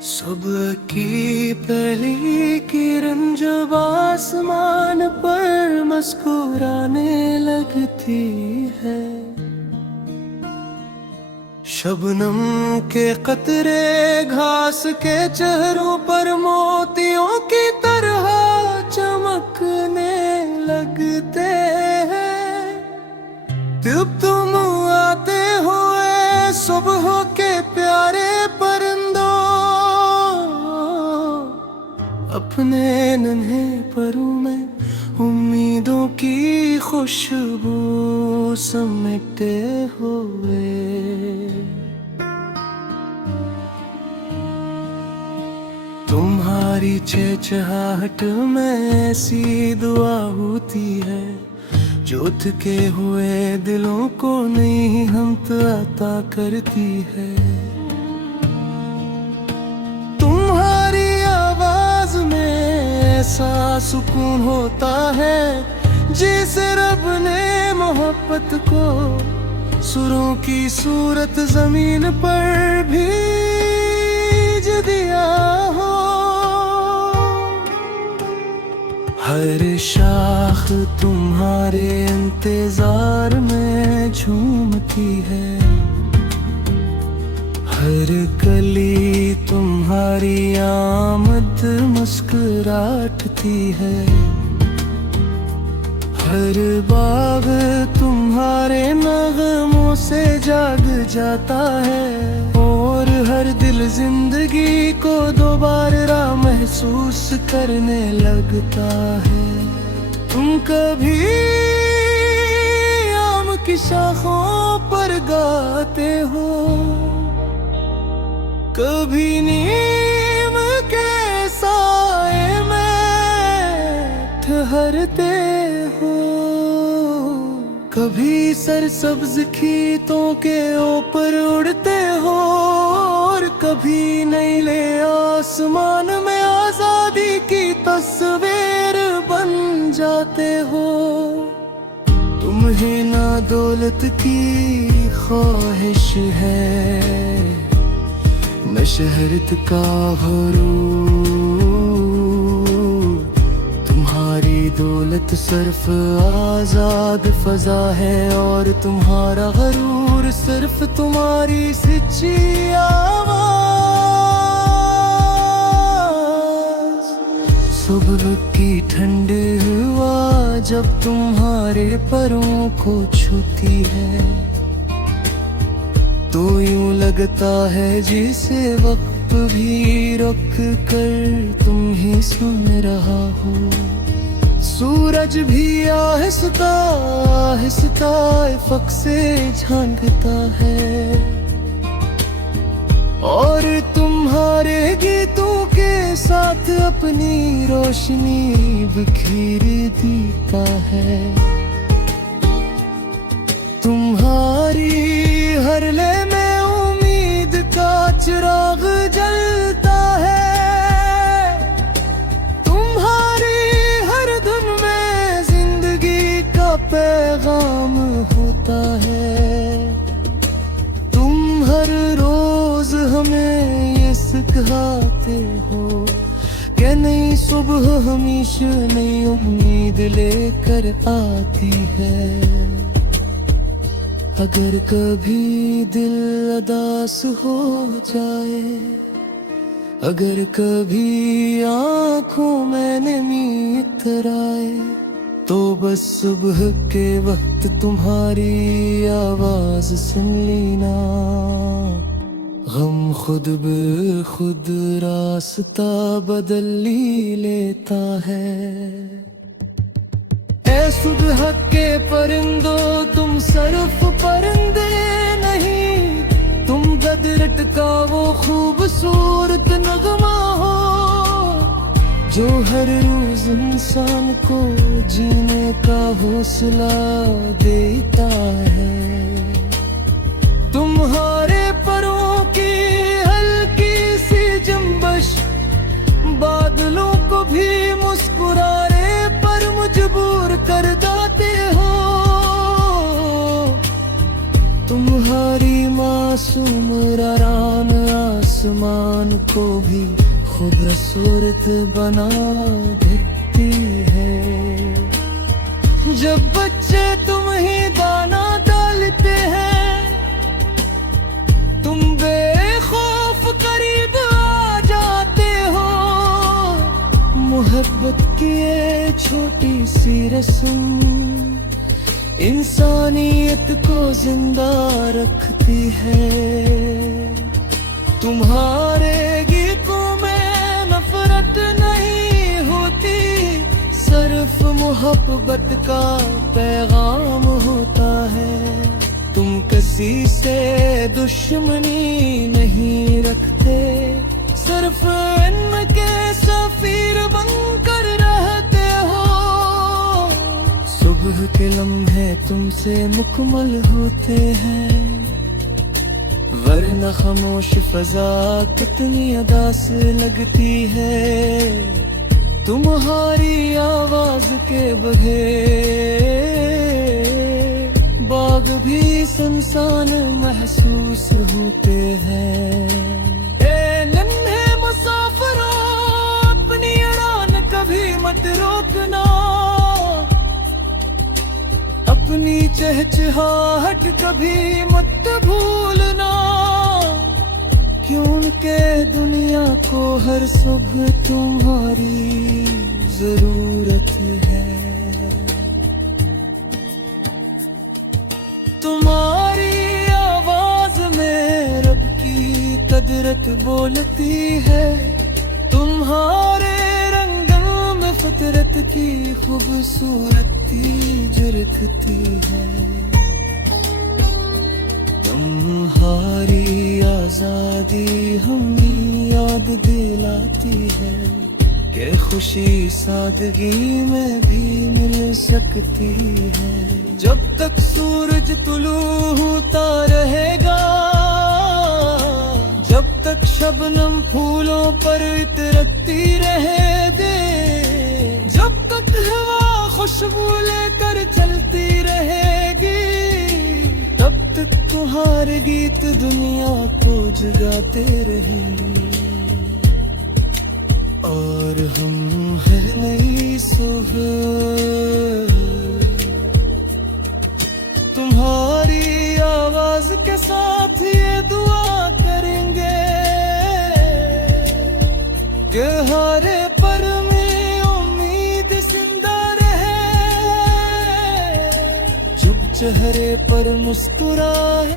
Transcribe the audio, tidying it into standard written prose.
सुबह की पहली किरण जब आसमान पर मुस्कुराने लगती है, शबनम के कतरे घास के चेहरों पर मोतियों की तरह चमकने लगते हैं। जब तुम आते हुए सुबह के प्यारे परिंदों, अपने नन्हे परों में उम्मीदों की खुशबू समेटे हुए। तुम्हारी चहचहाहट में ऐसी दुआ होती है जो थके हुए दिलों को नई हिम्मत अता करती है। तुम्हारी आवाज में ऐसा सुकून होता है जिसे रब ने मोहब्बत को सुरों की सूरत जमीन पर भेज दिया हो। हर शाख तुम्हारे इंतजार में झूमती है, हर कली तुम्हारी आमद मुस्कुराती है, हर बाग तुम्हारे नगमों से जाग जाता है, और हर दिल जिंदगी को दोबारा महसूस करने लगता है। तुम कभी आम की शाखों पर गाते हो, कभी नीम के साए में ठहरते हो, कभी सरसब्ज खेतों के ऊपर उड़ते हो, और कभी नीले आसमान में आजादी की तस्वीर बन जाते हो। तुम्हें ना दौलत की ख्वाहिश है, न शहरत का गरूर, तुम्हारी दौलत सिर्फ आजाद फजा है, और तुम्हारा गरूर सिर्फ तुम्हारी सच्ची आवाज। सुबह की ठंडी हवा जब तुम्हारे पैरों को छूती है, तो यूं लगता है जिसे वक्त भी रुक कर तुम ही सुन रहा हो। सूरज भी आहिस्ता आहिस्ता इफ़्क़ से झांकता है, और तुम्हारे गीतों के साथ अपनी रोशनी बिखेर देता है। तुम्हारी हर ले में उम्मीद का चिराग जलता है, तुम्हारी हर धुन में जिंदगी का पैगाम होता है। तुम हर रोज हमें ये सिखाते हो कि नई सुबह हमेशा नई उम्मीद लेकर आती है। अगर कभी दिल उदास हो जाए, अगर कभी आँखों में नमी इतर आए, तो बस सुबह के वक्त तुम्हारी आवाज सुन लेना, गम खुद ब खुद रास्ता बदल लेता है। ऐ सुबह के परिंदों तुम सिर्फ परिंदे नहीं, तुम गदरट का वो खूबसूरत नगमा हो, जो हर रोज इंसान को जीने का हौसला देता है। तुम्हारे परों की हल्की सी जंबश बादलों को भी मुस्कुराने पर मजबूर कर देते हो। तुम्हारी मासूम रान आसमान को भी खूबसूरत बना देती है। जब बच्चे तुम ही दाना डालते हैं, तुम बेखौफ करीब आ जाते हो। मोहब्बत की ये छोटी सी रस्म इंसानियत को जिंदा रखती है। तुम्हारे गीतों में नफरत नहीं होती, सिर्फ मोहब्बत का पैगाम होता है। तुम किसी से दुश्मनी नहीं रखते, सिर्फ इनके सफीर बनकर रहते हो। सुबह के लम्हे तुमसे मुकम्मल होते हैं, वरना खामोश फजा कितनी अदास लगती है। तुम्हारी आवाज के बगैर बाग भी सुनसान महसूस होते हैं। ए नन्हे मुसाफिरों, अपनी उड़ान कभी मत रोकना, अपनी चहचहाहट कभी मत भूलना, क्योंकि दुनिया को हर सुबह तुम्हारी जरूरत है। तुम्हारी आवाज में रब की कदरत बोलती है, तुम्हारे रंगों में फितरत की खूबसूरती झलकती है। तुम्हारी आजादी हमें याद दिलाती है कि खुशी सादगी में भी मिल सकती है। जब तक सूरज तुलू होता रहेगा, जब तक शबनम फूलों पर इतरती रहे दे, जब तक हवा खुशबू लेकर चलती रहेगी, तब तक तुम्हारे गीत दुनिया को जगाते रहेंगे। और हम हर नई सुबह तुम्हारी आवाज के साथ ये दुआ करेंगे कि हर पल में उम्मीद जिंदा रहे, चुप चेहरे पर मुस्कुराए।